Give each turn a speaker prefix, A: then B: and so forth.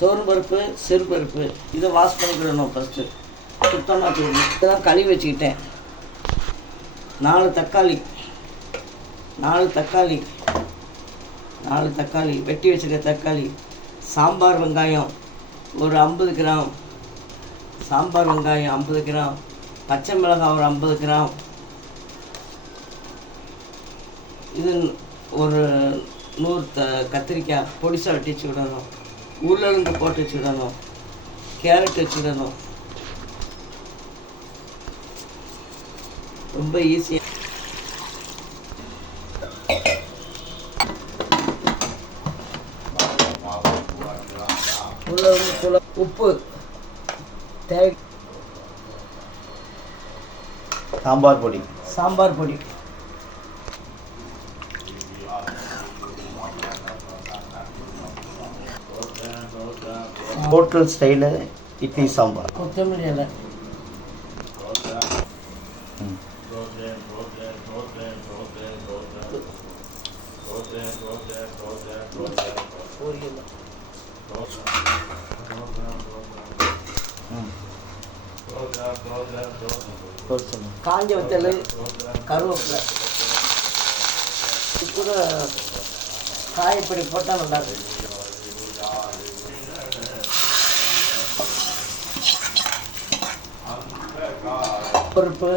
A: தோறு பருப்பு சிறு பருப்பு இதை வாஷ் பண்ணிக்கிடணும் ஃபஸ்ட்டு சுத்தமாக தூரணும் இதெல்லாம் கழுவி வச்சுக்கிட்டேன். நாலு தக்காளி. நாலு தக்காளி. நாலு தக்காளி. வெட்டி வச்சுருக்க தக்காளி. சாம்பார் வெங்காயம். ஒரு ஐம்பது கிராம். சாம்பார் வெங்காயம் ஐம்பது கிராம். பச்சை மிளகாய் ஒரு ஐம்பது கிராம். இது ஒரு நூறு த கத்திரிக்காய் பொடிசாக வெட்டி வச்சு விடணும். உருளைக்கிழங்கு போட்டு வச்சுக்கிடணும் கேரட் வச்சுக்கிடணும் ரொம்ப ஈஸியாக உப்பு. தேவை
B: சாம்பார் பொடி.
A: சாம்பார் பொடி.
B: Hotel style idli sambar.
A: கொத்தமல்லி இலை. காஞ்ச வத்தல் கருவேப்பிலை. இது கூட காயப்பொடி போட்டால் நல்லா இருக்கு பருப்பு